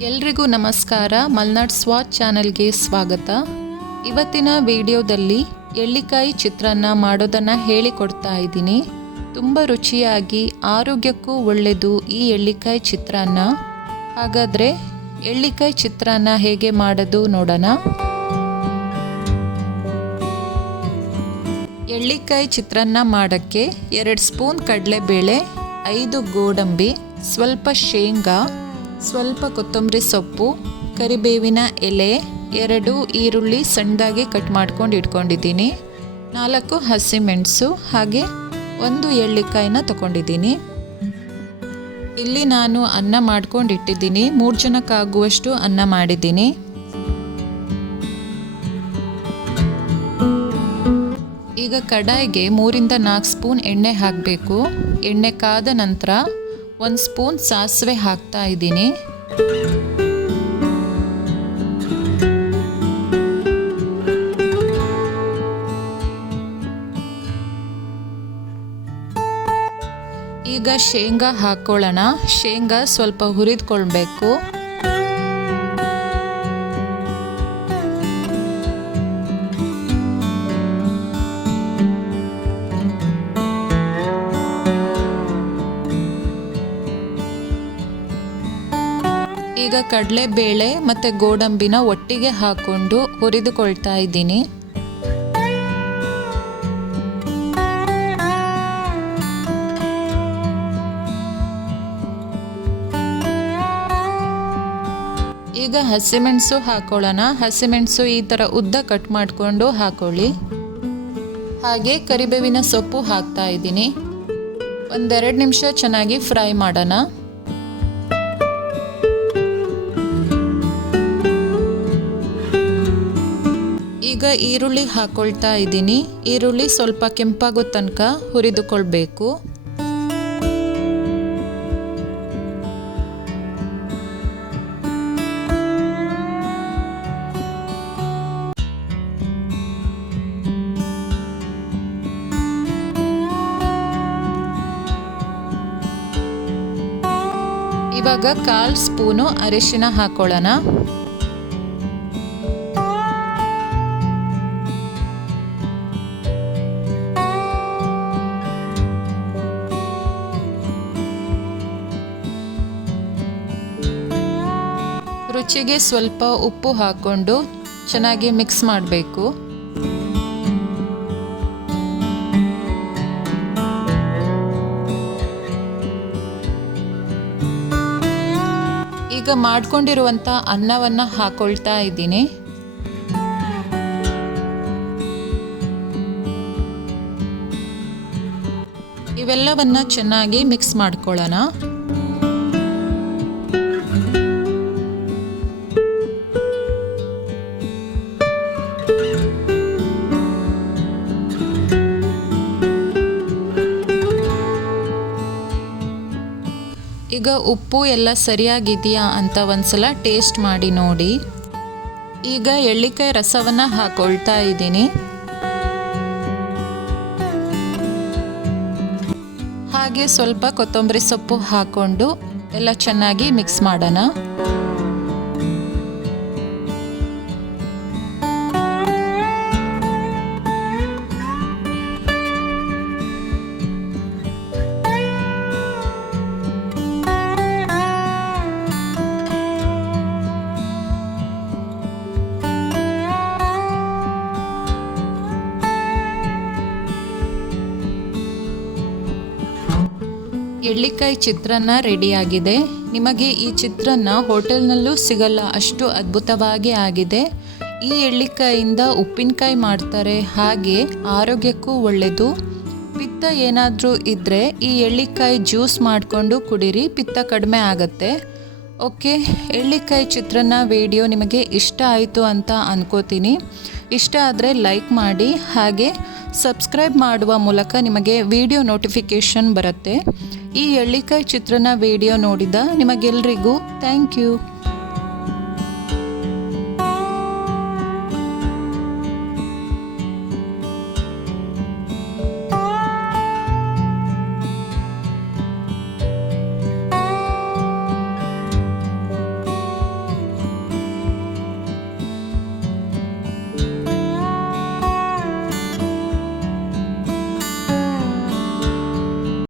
ಎಲ್ರಿಗೂ ನಮಸ್ಕಾರ. ಮಲ್ನಾಡ್ ಸ್ವಾದ್ ಚಾನಲ್ಗೆ ಸ್ವಾಗತ. ಇವತ್ತಿನ ವಿಡಿಯೋದಲ್ಲಿ ಎಳ್ಳಿಕಾಯಿ ಚಿತ್ರಾನ್ನ ಮಾಡೋದನ್ನು ಹೇಳಿಕೊಡ್ತಾ ಇದ್ದೀನಿ. ತುಂಬ ರುಚಿಯಾಗಿ, ಆರೋಗ್ಯಕ್ಕೂ ಒಳ್ಳೆಯದು ಈ ಎಳ್ಳಿಕಾಯಿ ಚಿತ್ರಾನ್ನ. ಹಾಗಾದರೆ ಎಳ್ಳಿಕಾಯಿ ಚಿತ್ರಾನ್ನ ಹೇಗೆ ಮಾಡೋದು ನೋಡೋಣ. ಎಳ್ಳಿಕಾಯಿ ಚಿತ್ರಾನ್ನ ಮಾಡೋಕ್ಕೆ ಎರಡು ಸ್ಪೂನ್ ಕಡಲೆಬೇಳೆ, ಐದು ಗೋಡಂಬಿ, ಸ್ವಲ್ಪ ಶೇಂಗಾ ಸ್ವಲ್ಪ ಕೊತ್ತಂಬರಿ ಸೊಪ್ಪು, ಕರಿಬೇವಿನ ಎಲೆ, ಎರಡು ಈರುಳ್ಳಿ ಸಣ್ಣದಾಗಿ ಕಟ್ ಮಾಡ್ಕೊಂಡು ಇಟ್ಕೊಂಡಿದ್ದೀನಿ. ನಾಲ್ಕು ಹಸಿಮೆಣಸು ಹಾಗೆ ಒಂದು ಎಳ್ಳಿಕಾಯಿನ ತಗೊಂಡಿದ್ದೀನಿ. ಇಲ್ಲಿ ನಾನು ಅನ್ನ ಮಾಡ್ಕೊಂಡು ಇಟ್ಟಿದ್ದೀನಿ. ಮೂರು ಜನಕ್ಕಾಗುವಷ್ಟು ಅನ್ನ ಮಾಡಿದ್ದೀನಿ. ಈಗ ಕಡಾಯಿಗೆ ಮೂರಿಂದ ನಾಲ್ಕು ಸ್ಪೂನ್ ಎಣ್ಣೆ ಹಾಕಬೇಕು. ಎಣ್ಣೆ ಕಾದ ನಂತರ ಒಂದು ಸ್ಪೂನ್ ಸಾಸಿವೆ ಹಾಕ್ತಾ ಇದ್ದೀನಿ. ಈಗ ಶೇಂಗಾ ಹಾಕ್ಕೊಳ್ಳೋಣ ಶೇಂಗಾ ಸ್ವಲ್ಪ ಹುರಿದ್ಕೊಳ್ಬೇಕು. ಈಗ ಕಡಲೆಬೇಳೆ ಮತ್ತು ಗೋಡಂಬಿನ ಒಟ್ಟಿಗೆ ಹಾಕ್ಕೊಂಡು ಹುರಿದುಕೊಳ್ತಾ ಇದ್ದೀನಿ. ಈಗ ಹಸಿಮೆಣಸು ಹಾಕೊಳ್ಳೋಣ. ಹಸಿಮೆಣಸು ಈ ಥರ ಉದ್ದ ಕಟ್ ಮಾಡಿಕೊಂಡು ಹಾಕೊಳ್ಳಿ. ಹಾಗೆ ಕರಿಬೇವಿನ ಸೊಪ್ಪು ಹಾಕ್ತಾ ಇದ್ದೀನಿ. ಒಂದೆರಡು ನಿಮಿಷ ಚೆನ್ನಾಗಿ ಫ್ರೈ ಮಾಡೋಣ. ಈಗ ಈರುಳ್ಳಿ ಹಾಕೊಳ್ತಾ ಇದ್ದೀನಿ. ಈರುಳ್ಳಿ ಸ್ವಲ್ಪ ಕೆಂಪಾಗೋ ತನಕ ಹುರಿದುಕೊಳ್ಬೇಕು. ಇವಾಗ ಕಾಲ್ ಸ್ಪೂನು ಅರಿಶಿನ ಹಾಕೊಳ್ಳೋಣ. ರುಚಿಗೆ ಸ್ವಲ್ಪ ಉಪ್ಪು ಹಾಕ್ಕೊಂಡು ಚೆನ್ನಾಗಿ ಮಿಕ್ಸ್ ಮಾಡಬೇಕು. ಈಗ ಮಾಡ್ಕೊಂಡಿರುವಂತ ಅನ್ನವನ್ನು ಹಾಕೊಳ್ತಾ ಇದ್ದೀನಿ. ಇವೆಲ್ಲವನ್ನ ಚೆನ್ನಾಗಿ ಮಿಕ್ಸ್ ಮಾಡ್ಕೊಳ್ಳೋಣ. ಈಗ ಉಪ್ಪು ಎಲ್ಲ ಸರಿಯಾಗಿದೆಯಾ ಅಂತ ಒಂದ್ಸಲ ಟೇಸ್ಟ್ ಮಾಡಿ ನೋಡಿ. ಈಗ ಎಳ್ಳಿಕಾಯಿ ರಸವನ್ನು ಹಾಕೊಳ್ತಾ ಇದ್ದೀನಿ. ಹಾಗೆ ಸ್ವಲ್ಪ ಕೊತ್ತಂಬರಿ ಸೊಪ್ಪು ಹಾಕ್ಕೊಂಡು ಎಲ್ಲ ಚೆನ್ನಾಗಿ ಮಿಕ್ಸ್ ಮಾಡೋಣ. ಎಳ್ಳಿಕಾಯಿ ಚಿತ್ರಾನ್ನ ರೆಡಿಯಾಗಿದೆ. ನಿಮಗೆ ಈ ಚಿತ್ರಾನ್ನ ಹೋಟೆಲ್ನಲ್ಲೂ ಸಿಗಲ್ಲ. ಅಷ್ಟು ಅದ್ಭುತವಾಗಿ ಆಗಿದೆ. ಈ ಎಳ್ಳಿಕಾಯಿಂದ ಉಪ್ಪಿನಕಾಯಿ ಮಾಡ್ತಾರೆ. ಹಾಗೆ ಆರೋಗ್ಯಕ್ಕೂ ಒಳ್ಳೆಯದು. ಪಿತ್ತ ಏನಾದರೂ ಇದ್ದರೆ ಈ ಎಳ್ಳಿಕಾಯಿ ಜ್ಯೂಸ್ ಮಾಡಿಕೊಂಡು ಕುಡಿರಿ. ಪಿತ್ತ ಕಡಿಮೆ ಆಗತ್ತೆ. ಓಕೆ, ಎಳ್ಳಿಕಾಯಿ ಚಿತ್ರಾನ್ನ ವಿಡಿಯೋ ನಿಮಗೆ ಇಷ್ಟ ಆಯಿತು ಅಂತ ಅನ್ಕೋತೀನಿ. ಇಷ್ಟ ಆದರೆ ಲೈಕ್ ಮಾಡಿ. ಹಾಗೆ ಸಬ್ಸ್ಕ್ರೈಬ್ ಮಾಡುವ ಮೂಲಕ ನಿಮಗೆ ವಿಡಿಯೋ ನೋಟಿಫಿಕೇಷನ್ ಬರುತ್ತೆ. ಈ ಎಳ್ಳಿಕಾಯಿ ಚಿತ್ರನ ವಿಡಿಯೋ ನೋಡಿದ ನಿಮಗೆಲ್ರಿಗೂ ಥ್ಯಾಂಕ್ ಯು